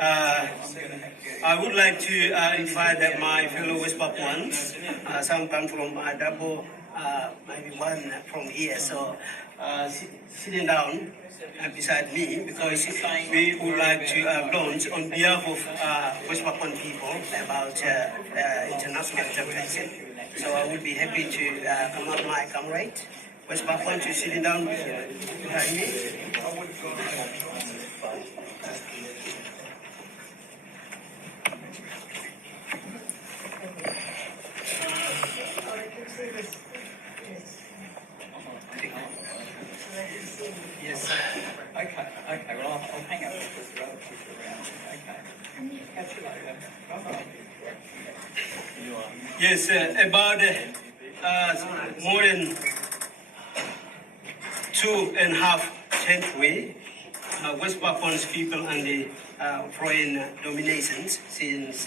I would like to invite my fellow West Papuans. Some come from Douw, maybe one from here. So sitting down beside me, because we would like to launch on behalf of West Papuan people about international intervention. So I would be happy to come up my comrade, West Papuan, to sitting down behind me. Yes. Okay. Well, I'll hang up with this relative around. Okay. Catch you later. Bye-bye. Yes, about more than 2.5 centuries, West Papuans people under foreign dominations since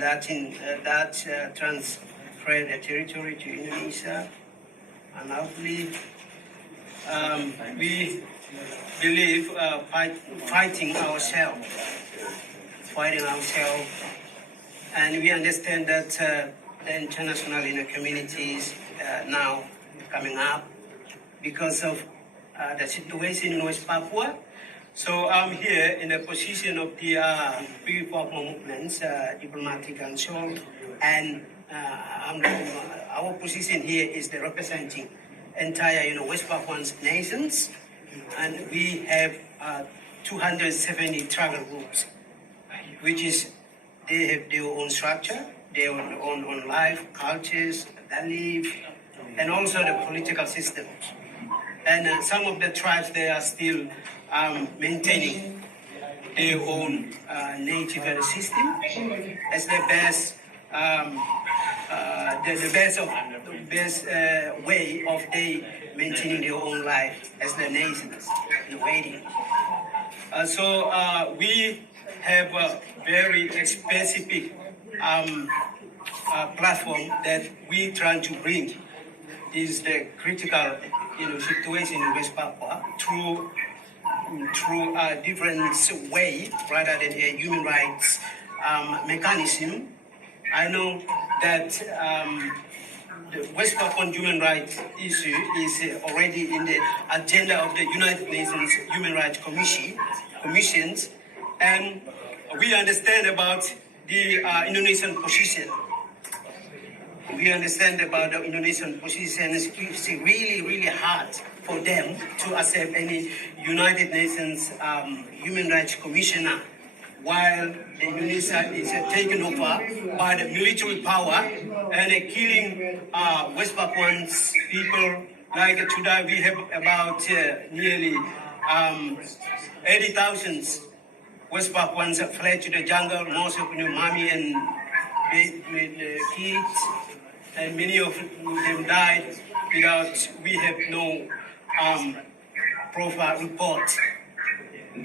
that transferred the territory to Indonesia. And I believe we believe fighting ourselves, and we understand that the international communities now coming up because of the situation in West Papua. So I'm here in the position of the pre-Papua movements, diplomatic council, and our position here is the representing entire West Papuan nations, and we have 270 tribal groups, which is they have their own structure, their own life, cultures, belief, and also the political systems. And some of the tribes, they are still maintaining their own native system as the best way of they maintaining their own life as the nations waiting. So we have a very specific platform that we try to bring is the critical situation in West Papua through a different way rather than a human rights mechanism. I know that the West Papuan human rights issue is already in the agenda of the United Nations Human Rights Commissions, and we understand about the Indonesian position. We understand about the Indonesian position. It's really, really hard for them to accept any United Nations Human Rights Commissioner, while the Indonesia is taken over by the military power and killing West Papuans people. Like today, we have about nearly 80,000 West Papuans fled to the jungle, most of mommy and kids, and many of them died without we have no proper report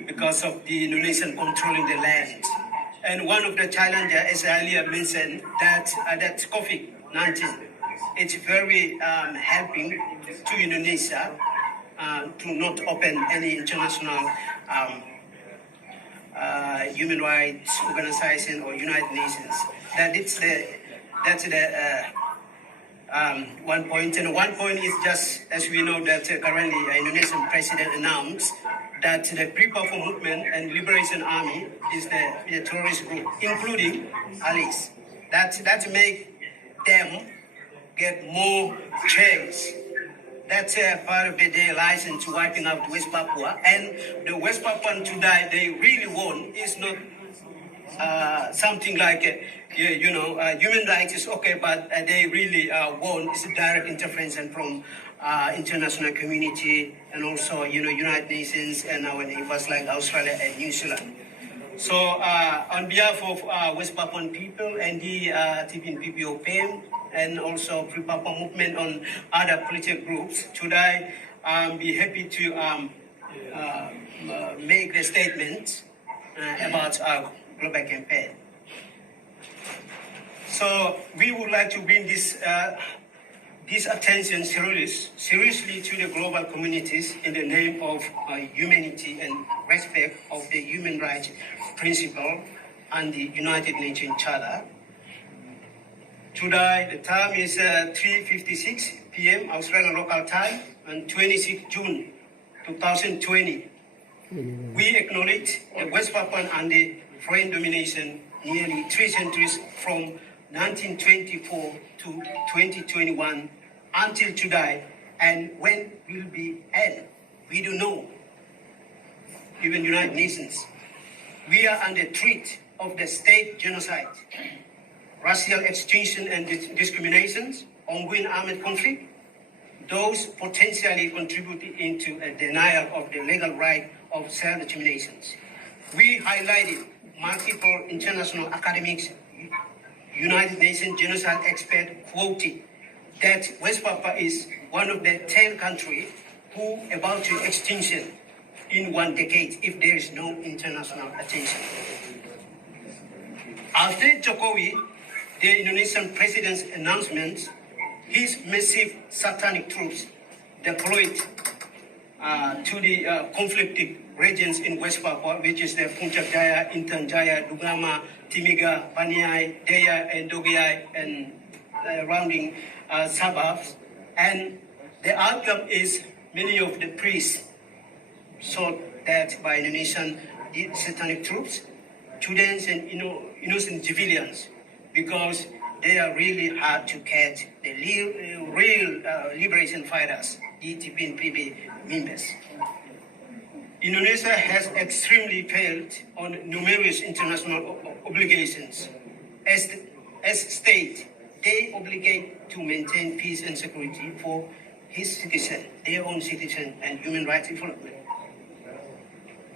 because of the Indonesian controlling the land. And one of the challenges, as I earlier mentioned, that COVID-19, it's very helping to Indonesia to not open any international human rights organization or United Nations. That's the one point. And one point is just, as we know, that currently the Indonesian president announced that the Pre-Papua Movement and Liberation Army is the terrorist group, including ALIS. That make them get more chance. That's part of their license to wiping out West Papua. And the West Papuan today, they really want is not something like, human rights is okay, but they really want is a direct intervention from international community and also, United Nations and our neighbors like Australia and New Zealand. So on behalf of West Papuan people and the TPNPB-OPM and also Pre-Papua movement on other political groups, today be happy to make a statement about our global campaign. So we would like to bring this this attention seriously to the global communities in the name of humanity and respect of the human rights principle and the United Nations Charter. Today, the time is 3:56 p.m. Australian local time on 26 June 2020. We acknowledge the West Papuan and the foreign domination nearly 3 centuries from 1924 to 2021 until today, and when will be end, we don't know. Even United Nations, we are under threat of the state genocide, racial extinction and discriminations, ongoing armed conflict, those potentially contributing into a denial of the legal right of self-determination. We highlighted multiple international academics, United Nations genocide expert quoted that West Papua is one of the 10 countries who about to extinction in 1 decade if there is no international attention. After Jokowi, the Indonesian president's announcement, his massive satanic troops deployed to the conflicted regions in West Papua, which is the Puncak Jaya, Intan Jaya, Dugama, Timiga, Paniai, Deya, and Dogiai, and surrounding suburbs. And the outcome is many of the priests shot dead by Indonesian satanic troops, students and innocent civilians, because they are really hard to catch the real liberation fighters, the TPNPB members. Indonesia has extremely failed on numerous international obligations. As state, they obligate to maintain peace and security for his citizens, their own citizens, and human rights development.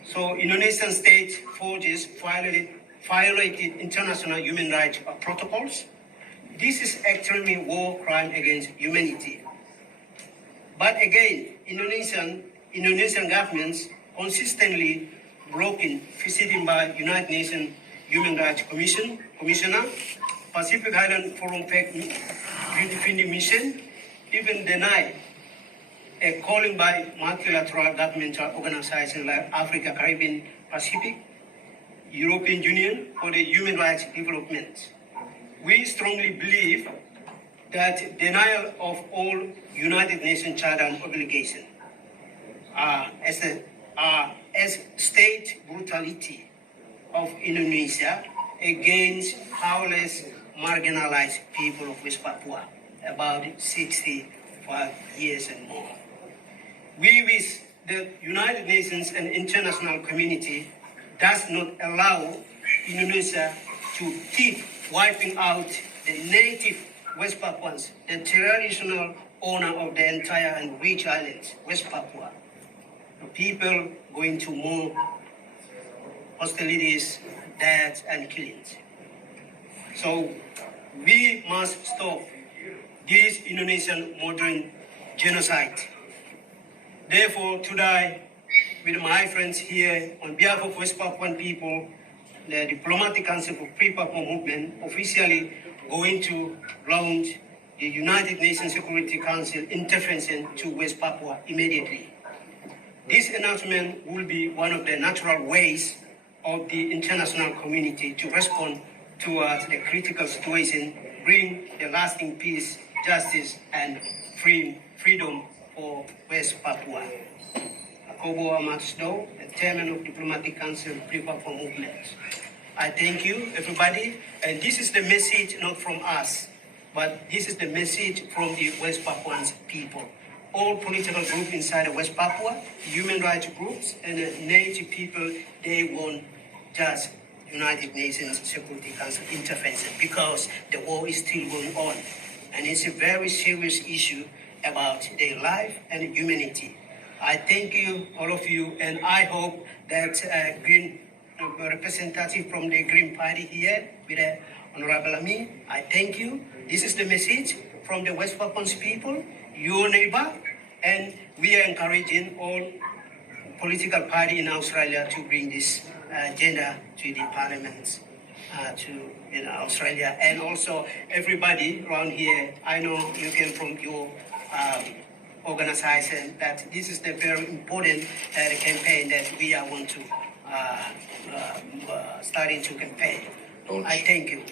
So Indonesian state forces violated international human rights protocols. This is actually war crime against humanity. But again, Indonesian governments consistently broken visiting by United Nations Human Rights Commissioner, Pacific Island Forum Fact Defending Mission, even denied a calling by multilateral governmental organizations like Africa, Caribbean, Pacific, European Union for the human rights development. We strongly believe that denial of all United Nations Charter and obligation as state brutality of Indonesia against powerless, marginalized people of West Papua, about 65 years and more. We wish the United Nations and international community does not allow Indonesia to keep wiping out the native West Papuans, the traditional owner of the entire and rich islands, West Papua. The people going to more hostilities, deaths, and killings. So we must stop this Indonesian modern genocide. Therefore, today, with my friends here, on behalf of West Papuan people, the Diplomatic Council for Free Papua Movement officially going to launch the United Nations Security Council intervention to West Papua immediately. This announcement will be one of the natural ways of the international community to respond towards the critical situation, bring the lasting peace, justice, and freedom for West Papua. Amatus Douw, the Chairman of Diplomatic Council Free Papua Movement. I thank you, everybody, and this is the message not from us, but this is the message from the West Papuan people. All political groups inside of West Papua, human rights groups, and the native people, they want just United Nations Security Council intervention because the war is still going on, and it's a very serious issue about their life and humanity. I thank you, all of you, and I hope that Green representative from the Green Party here, with Honorable Ami, I thank you. This is the message from the West Papuan people, your neighbor, and we are encouraging all political party in Australia to bring this agenda to the parliament. to Australia, and also everybody around here. I know you came from your organization, that this is the very important campaign that we are want to starting to campaign. I thank you.